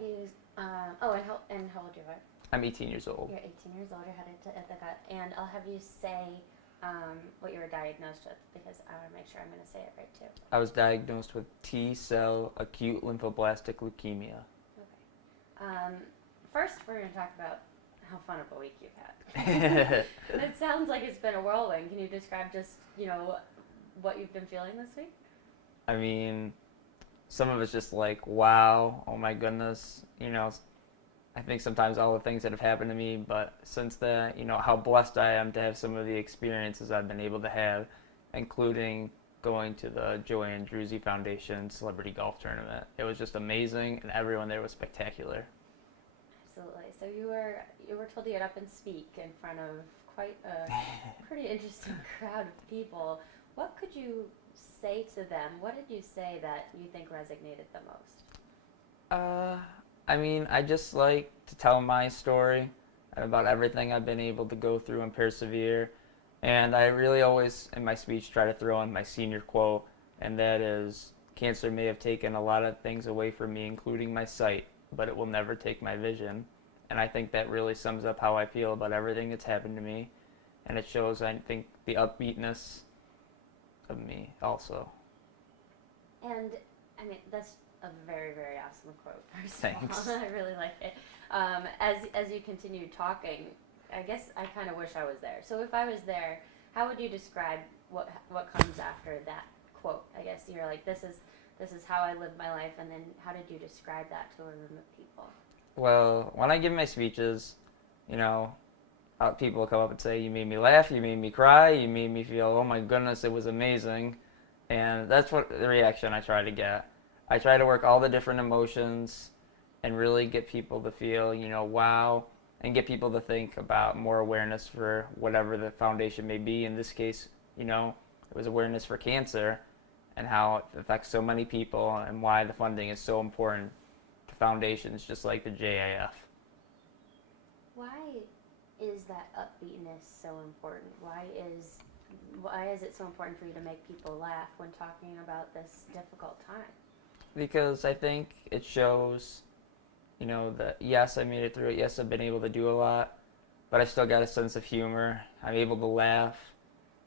have you, and how old you are? I'm 18 years old. You're 18 years old, you're headed to Ithaca, and I'll have you say what you were diagnosed with because I want to make sure I'm going to say it right too. I was diagnosed with T-cell acute lymphoblastic leukemia. Okay. First, we're going to talk about how fun of a week you've had. It sounds like it's been a whirlwind. Can you describe just, what you've been feeling this week? I mean, some of it's just like, wow, oh my goodness, I think sometimes all the things that have happened to me, but since then, how blessed I am to have some of the experiences I've been able to have, including going to the Joanne Druzzi Foundation Celebrity Golf Tournament. It was just amazing, and everyone there was spectacular. Absolutely. So you were told to get up and speak in front of quite a pretty interesting crowd of people. What could you say to them? What did you say that you think resonated the most? I mean, I just like to tell my story about everything I've been able to go through and persevere. And I really always, in my speech, try to throw in my senior quote, and that is, cancer may have taken a lot of things away from me, including my sight, but it will never take my vision. And I think that really sums up how I feel about everything that's happened to me. And it shows, I think, the upbeatness of me also. And, I mean, that's a very, very awesome quote, first Thanks. of all. I really like it. As you continued talking, I guess I kind of wish I was there. So if I was there, how would you describe what comes after that quote? I guess you're like, this is how I live my life, and then how did you describe that to a room of people? Well, when I give my speeches, people come up and say, you made me laugh, you made me cry, you made me feel, oh my goodness, it was amazing. And that's what the reaction I try to get. I try to work all the different emotions and really get people to feel, wow, and get people to think about more awareness for whatever the foundation may be. In this case, it was awareness for cancer and how it affects so many people and why the funding is so important to foundations just like the JAF. Why is that upbeatness so important? Why is it so important for you to make people laugh when talking about this difficult time? Because I think it shows, that yes, I made it through it. Yes, I've been able to do a lot, but I still got a sense of humor. I'm able to laugh.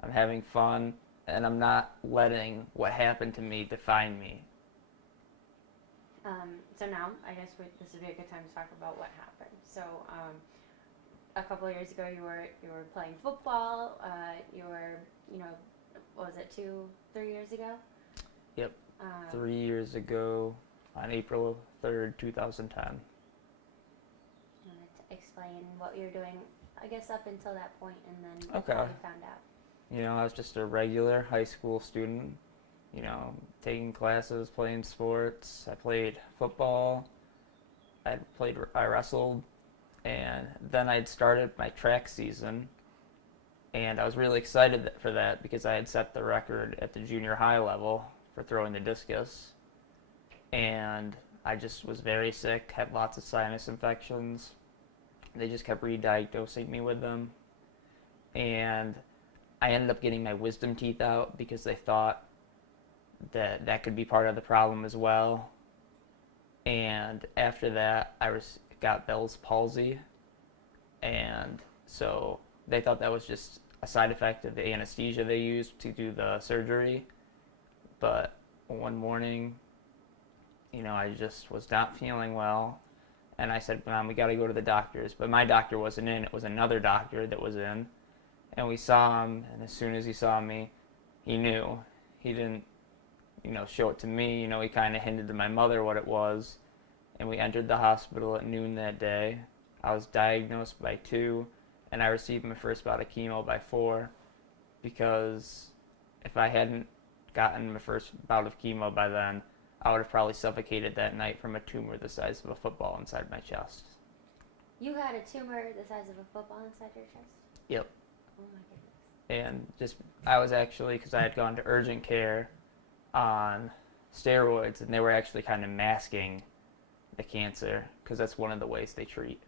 I'm having fun, and I'm not letting what happened to me define me. So now, I guess this would be a good time to talk about what happened. So, a couple of years ago, you were playing football. You were, what was it, 3 years ago? Yep. 3 years ago, on April 3rd, 2010. You want to explain what you were doing, I guess, up until that point, and then Okay. how you found out? I was just a regular high school student, taking classes, playing sports. I played football. I wrestled, and then I'd started my track season, and I was really excited for that because I had set the record at the junior high level for throwing the discus, and I just was very sick, had lots of sinus infections. They just kept re-diagnosing me with them, and I ended up getting my wisdom teeth out because they thought that could be part of the problem as well. And after that, I got Bell's palsy, and so they thought that was just a side effect of the anesthesia they used to do the surgery. But one morning, I just was not feeling well, and I said, Mom, we got to go to the doctors. But my doctor wasn't in. It was another doctor that was in, and we saw him, and as soon as he saw me, he knew. He didn't, show it to me. He kind of hinted to my mother what it was, and we entered the hospital at noon that day. I was diagnosed by 2, and I received my first bout of chemo by 4, because if I hadn't gotten my first bout of chemo by then, I would have probably suffocated that night from a tumor the size of a football inside my chest. You had a tumor the size of a football inside your chest? Yep. Oh my goodness. And I was actually, because I had gone to urgent care on steroids, and they were actually kind of masking the cancer, because that's one of the ways they treat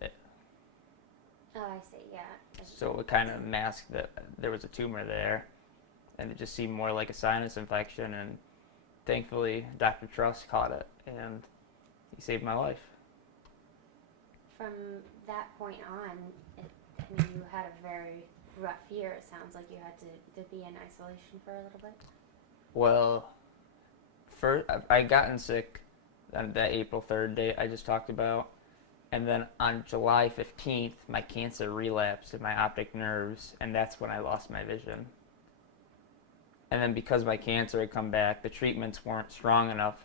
it. Oh, I see, yeah. So it kind of masked that there was a tumor there, and it just seemed more like a sinus infection, and thankfully Dr. Truss caught it, and he saved my life. From that point on, I mean, you had a very rough year. It sounds like you had to be in isolation for a little bit. Well, first I gotten sick on that April 3rd date I just talked about, and then on July 15th, my cancer relapsed in my optic nerves, and that's when I lost my vision. And then because my cancer had come back, the treatments weren't strong enough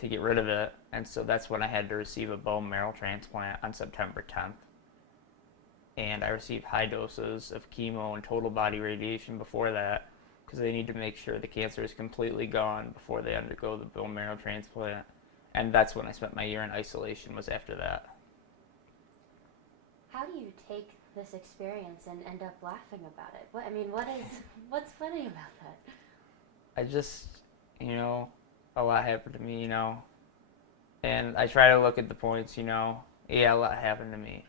to get rid of it, and so that's when I had to receive a bone marrow transplant on September 10th. And I received high doses of chemo and total body radiation before that, because they need to make sure the cancer is completely gone before they undergo the bone marrow transplant. And that's when I spent my year in isolation, was after that. How do you take this experience and end up laughing about it? What's funny about that? I just, a lot happened to me, and I try to look at the points, yeah, a lot happened to me,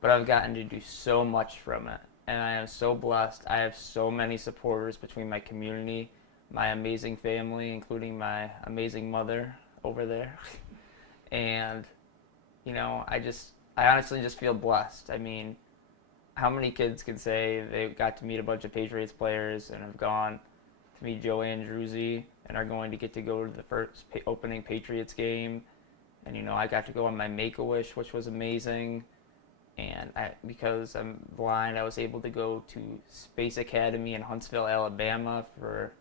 but I've gotten to do so much from it, and I am so blessed. I have so many supporters between my community, my amazing family, including my amazing mother over there, and, I honestly just feel blessed. I mean, how many kids can say they got to meet a bunch of Patriots players and have gone to meet Joe Andruzzi and are going to get to go to the first opening Patriots game? And, I got to go on my Make-A-Wish, which was amazing. And because I'm blind, I was able to go to Space Academy in Huntsville, Alabama for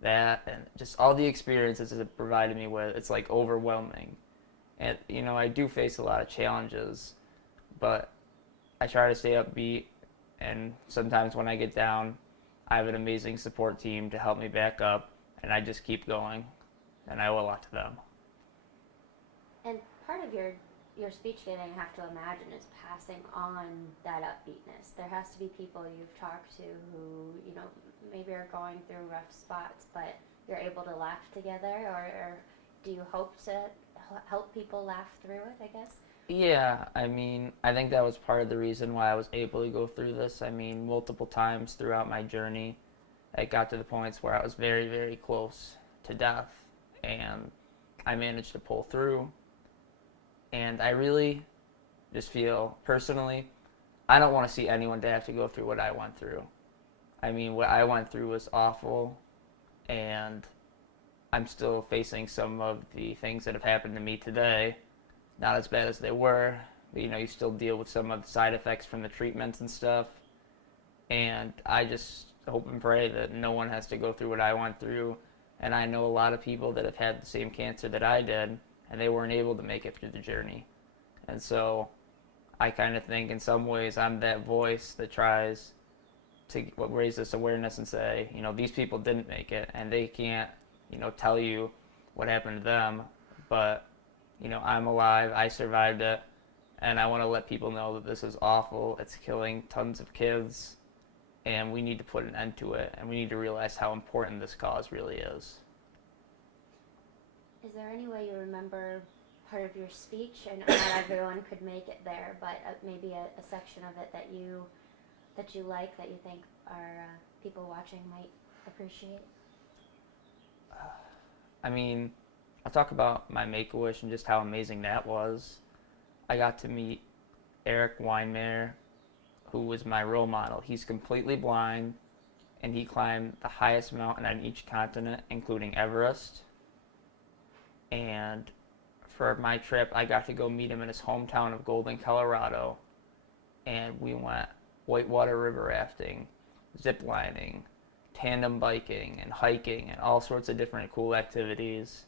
that. And just all the experiences it provided me with, it's like overwhelming. And, I do face a lot of challenges, but I try to stay upbeat, and sometimes when I get down, I have an amazing support team to help me back up, and I just keep going, and I owe a lot to them. And part of your speech giving, I have to imagine, is passing on that upbeatness. There has to be people you've talked to who, maybe are going through rough spots, but you're able to laugh together, or do you hope to help people laugh through it, I guess? Yeah, I mean, I think that was part of the reason why I was able to go through this. I mean, multiple times throughout my journey, it got to the points where I was very, very close to death, and I managed to pull through. And I really just feel, personally, I don't want to see anyone to have to go through what I went through. I mean, what I went through was awful, and I'm still facing some of the things that have happened to me today. Not as bad as they were, but you still deal with some of the side effects from the treatments and stuff. And I just hope and pray that no one has to go through what I went through. And I know a lot of people that have had the same cancer that I did, and they weren't able to make it through the journey. And so I kind of think in some ways I'm that voice that tries to raise this awareness and say, these people didn't make it, and they can't, tell you what happened to them, but I'm alive, I survived it, and I want to let people know that this is awful, it's killing tons of kids, and we need to put an end to it, and we need to realize how important this cause really is. Is there any way you remember part of your speech? I know not everyone could make it there, but maybe a section of it that you like, that you think our people watching might appreciate? I mean, I'll talk about my Make-A-Wish and just how amazing that was. I got to meet Eric Weinmeier, who was my role model. He's completely blind, and he climbed the highest mountain on each continent, including Everest. And for my trip, I got to go meet him in his hometown of Golden, Colorado, and we went whitewater river rafting, zip lining, tandem biking, and hiking, and all sorts of different cool activities.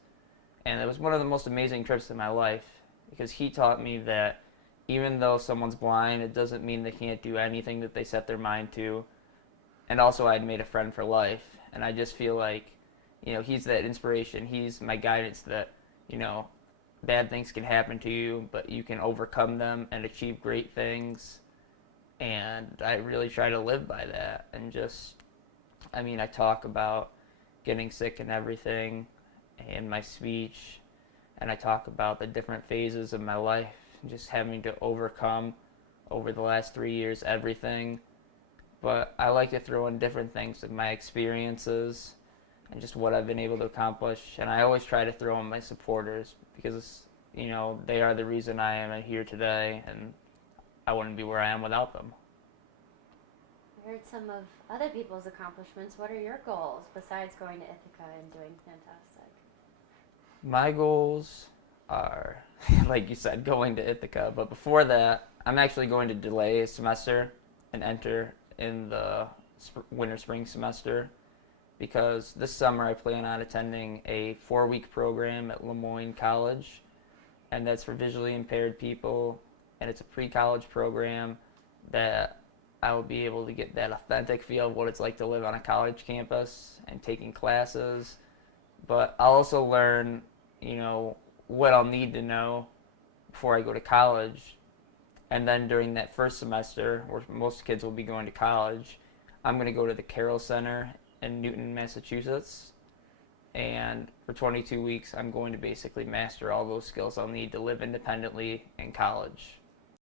And it was one of the most amazing trips in my life, because he taught me that even though someone's blind, it doesn't mean they can't do anything that they set their mind to. And also, I'd made a friend for life, and I just feel like, he's that inspiration. He's my guidance that, bad things can happen to you, but you can overcome them and achieve great things. And I really try to live by that. And just, I talk about getting sick and everything in my speech, and I talk about the different phases of my life, just having to overcome over the last 3 years everything. But I like to throw in different things of my experiences and just what I've been able to accomplish. And I always try to throw in my supporters, because they are the reason I am here today, and I wouldn't be where I am without them. I heard some of other people's accomplishments. What are your goals besides going to Ithaca and doing fantastic? My goals are, like you said, going to Ithaca, but before that, I'm actually going to delay a semester and enter in the winter-spring semester because this summer I plan on attending a 4-week program at Lemoyne College, and that's for visually impaired people, and it's a pre-college program that I will be able to get that authentic feel of what it's like to live on a college campus and taking classes, but I'll also learn, what I'll need to know before I go to college. And then during that first semester, where most kids will be going to college, I'm going to go to the Carroll Center in Newton, Massachusetts. And for 22 weeks, I'm going to basically master all those skills I'll need to live independently in college.